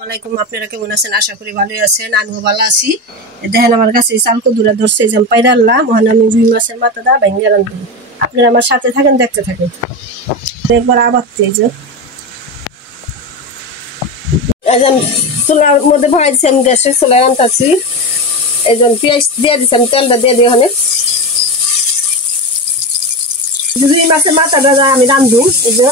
আসসালামাইকুম। আপনারা কেমন আছেন? আশা করি ভালোই আছেন। আমিও ভালো আছি। দেখেন আমার কাছে চালকো দূরে ধরছে যে পাইরাল্লা মহান আমি রুই মাছের মাথাটা ভেঙে রাখবো। আপনারা আমার সাথে থাকেন, দেখতে থাকেন। একবার আবার যে চুলার মধ্যে ভরাইছি, আমি গ্যাসের চুলায় আনতেছি। এই জন্য পেঁয়াজ দিয়ে দিচ্ছি, আমি তেলটা দিয়ে দিই। ওখানে রুই মাছের মাথাটা আমি রান্ধু। এই যে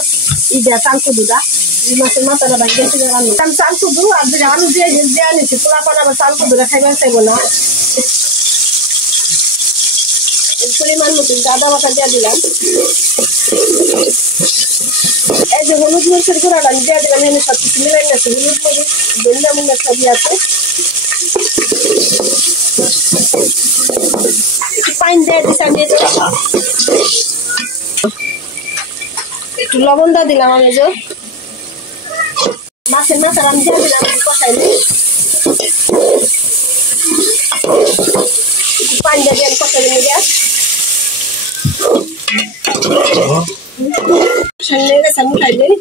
ইটা চালকো দুটা রুই মাছের মাথাটা ভাঙিয়ে রান্ধু। আমি চালকো দু আর আলু দিয়ে দিয়ে নিচ্ছি। পোলা পান আবার চালকো দুটা খাইবার চাইবো না। পরিমাণ মতো আদা বাটা দিয়ে দিলাম। এই যে হলুদ মরিচের গুঁড়াটা আমি দিয়ে দিলাম। এখানে সব কিছু মিলাই নিয়েছি। হলুদ মরিচ ধনিয়া মরিচ সবই আছে। একটু পানি দিয়ে দিচ্ছি আমি। একটু লবণ দিয়ে দিলাম আমি। যে মাছের মাথার আমি দিয়ে দিলাম, কষাই নিই। পানি দিয়ে দিয়ে কষাই নিই। গ্যাস লেগে গেছে, আমি উঠাই দিই।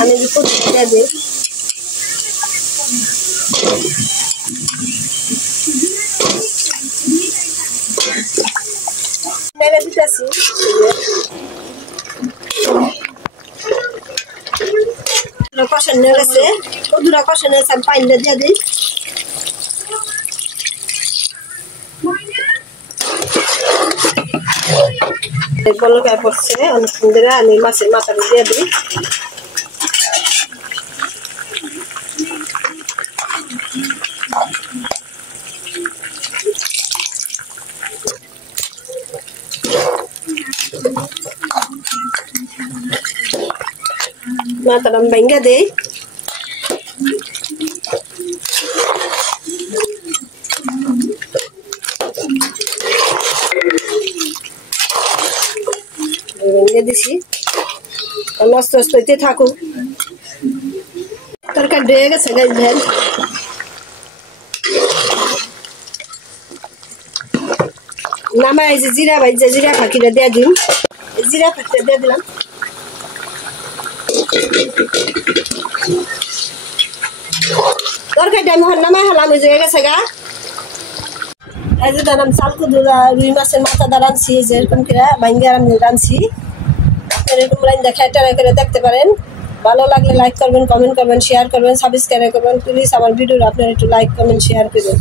আমি যে কচু দিয়ে দিই। নেড়ে দিতেছি। কষানো গেছে, কদুরা কষানো গেছে, আমি পানিটা দিয়ে দিই। বলকায় পড়ছে অনেকক্ষণ ধরে, আমি মাছের মাথাটা দিয়ে দিই। মাথাটা আমি ভেঙে দিই। ভেঙে দিছি, আস্তে আস্তে হইতে থাকুক। তরকারি হয়ে গেছে গাইজ। ভেল নামাই এই যে জিরা ভাইজা জিরা ফাঁকিটা দিয়ে দিন। জিরা ফাঁকিটা দিয়ে দিলাম। তরকারিটা আমি নামাই হলাম, ওই যে হয়ে গেছে গা। এই যে দাম চালকো দুরা রুই মাছের মাথাটা রাঁধছি, যেরকম করে ভাঙ্গা রাঁধছি। এরকম লাইন দেখা ট্রাই করে দেখতে পারেন। ভালো লাগলে লাইক করবেন, কমেন্ট করবেন, শেয়ার করবেন, সাবস্ক্রাইব করবেন। প্লিজ আমার ভিডিও আপনারা একটু লাইক কমেন্ট শেয়ার করবেন।